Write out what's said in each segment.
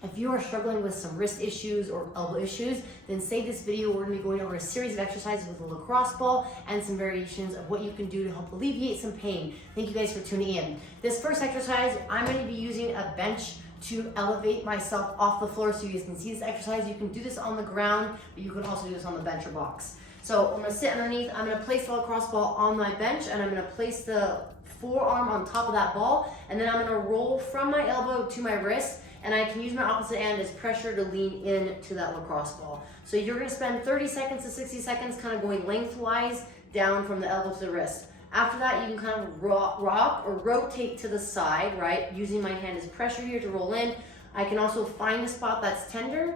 If you are struggling with some wrist issues or elbow issues, then save this video. We're gonna be going over a series of exercises with a lacrosse ball and some variations of what you can do to help alleviate some pain. Thank you guys for tuning in. This first exercise, I'm gonna be using a bench to elevate myself off the floor so you guys can see this exercise. You can do this on the ground, but you can also do this on the bench or box. So I'm gonna sit underneath, I'm gonna place the lacrosse ball on my bench, and I'm gonna place the forearm on top of that ball, and then I'm gonna roll from my elbow to my wrist, and I can use my opposite hand as pressure to lean into that lacrosse ball. So you're gonna spend 30 seconds to 60 seconds kind of going lengthwise down from the elbow to the wrist. After that, you can kind of rock or rotate to the side, right? Using my hand as pressure here to roll in. I can also find a spot that's tender,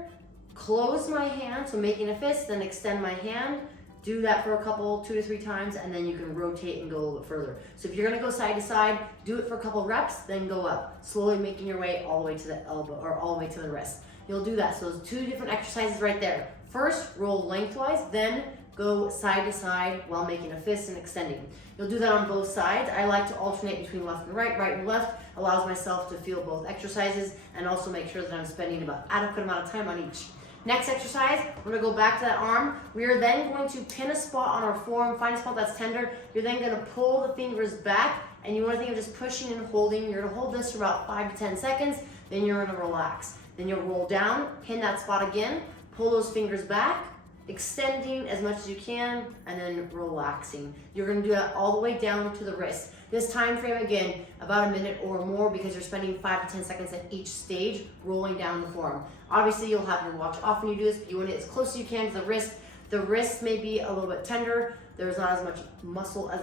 close my hand, so making a fist, then extend my hand. Do that for a couple, 2 to 3 times, and then you can rotate and go a little bit further. So if you're gonna go side to side, do it for a couple reps, then go up, slowly making your way all the way to the elbow or all the way to the wrist. You'll do that. So those 2 different exercises right there. First, roll lengthwise, then go side to side while making a fist and extending. You'll do that on both sides. I like to alternate between left and right and left. Allows myself to feel both exercises and also make sure that I'm spending about adequate amount of time on each. Next exercise, we're gonna go back to that arm. We are then going to pin a spot on our forearm, find a spot that's tender. You're then gonna pull the fingers back, and you wanna think of just pushing and holding. You're gonna hold this for about 5 to 10 seconds, then you're gonna relax. Then you'll roll down, pin that spot again, pull those fingers back, extending as much as you can, and then relaxing. You're gonna do that all the way down to the wrist. This time frame, again, about a minute or more, because you're spending 5 to 10 seconds at each stage rolling down the forearm. Obviously, you'll have your watch off when you do this, but you want it as close as you can to the wrist. The wrist may be a little bit tender. There's not as much muscle as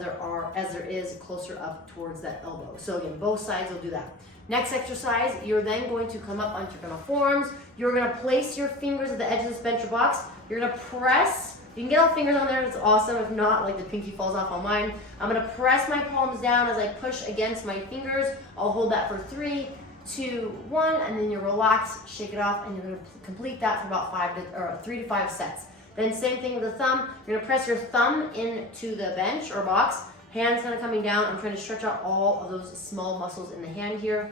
there is closer up towards that elbow. So again, both sides will do that. Next exercise, you're then going to come up onto your forearms. You're gonna place your fingers at the edge of this bench or box. You're gonna press. You can get all fingers on there, it's awesome. If not, like the pinky falls off on mine. I'm gonna press my palms down as I push against my fingers. I'll hold that for 3, 2, 1, and then you relax, shake it off, and you're gonna complete that for about 3 to 5 sets. Then same thing with the thumb. You're gonna press your thumb into the bench or box. Hands kind of coming down. I'm trying to stretch out all of those small muscles in the hand here.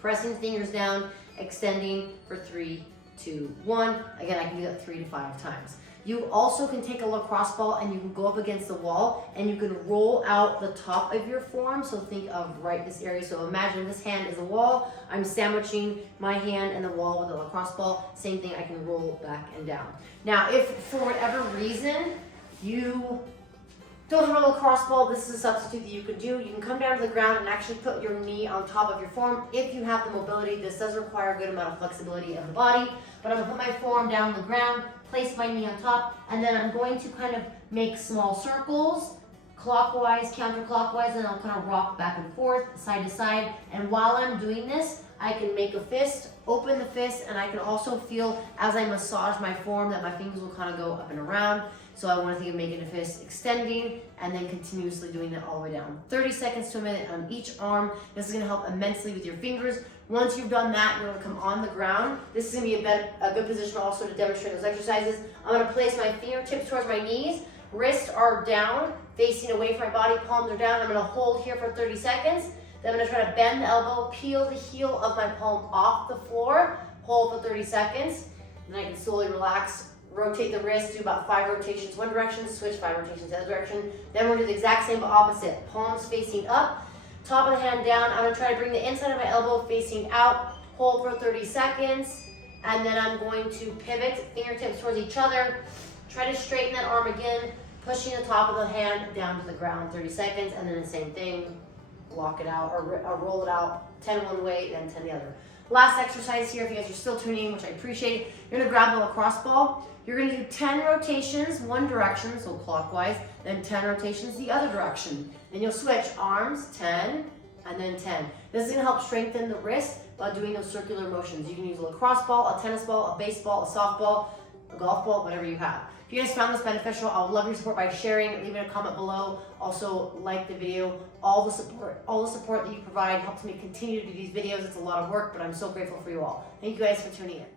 Pressing fingers down, extending for 3, 2, 1. Again, I can do that 3 to 5 times. You also can take a lacrosse ball and you can go up against the wall and you can roll out the top of your forearm. So think of right this area. So imagine this hand is a wall. I'm sandwiching my hand and the wall with a lacrosse ball. Same thing, I can roll back and down. Now, if for whatever reason you don't have a lacrosse ball, this is a substitute that you could do. You can come down to the ground and actually put your knee on top of your forearm if you have the mobility. This does require a good amount of flexibility of the body, but I'm gonna put my forearm down on the ground, place my knee on top, and then I'm going to kind of make small circles, clockwise, counterclockwise, and I'll kind of rock back and forth, side to side. And while I'm doing this, I can make a fist, open the fist, and I can also feel as I massage my forearm that my fingers will kind of go up and around. So I want to think of making a fist, extending, and then continuously doing that all the way down. 30 seconds to a minute on each arm. This is going to help immensely with your fingers. Once you've done that, you're going to come on the ground. This is going to be a good position also to demonstrate those exercises. I'm going to place my fingertips towards my knees. Wrists are down, facing away from my body. Palms are down. I'm going to hold here for 30 seconds. Then I'm going to try to bend the elbow, peel the heel of my palm off the floor, hold for 30 seconds. Then I can slowly relax. Rotate the wrist, do about 5 rotations one direction, switch 5 rotations the other direction. Then we're gonna do the exact same but opposite. Palms facing up, top of the hand down. I'm gonna try to bring the inside of my elbow facing out, hold for 30 seconds, and then I'm going to pivot, fingertips towards each other. Try to straighten that arm again, pushing the top of the hand down to the ground, 30 seconds, and then the same thing, lock it out or roll it out, 10 one way, then 10 the other. Last exercise here, if you guys are still tuning in, which I appreciate, you're gonna grab the lacrosse ball. You're gonna do 10 rotations one direction, so clockwise, then 10 rotations the other direction. Then you'll switch arms, 10, and then 10. This is gonna help strengthen the wrist by doing those circular motions. You can use a lacrosse ball, a tennis ball, a baseball, a softball, a golf ball, whatever you have. If you guys found this beneficial, I would love your support by sharing, leaving a comment below. Also, like the video. All the support that you provide helps me continue to do these videos. It's a lot of work, but I'm so grateful for you all. Thank you guys for tuning in.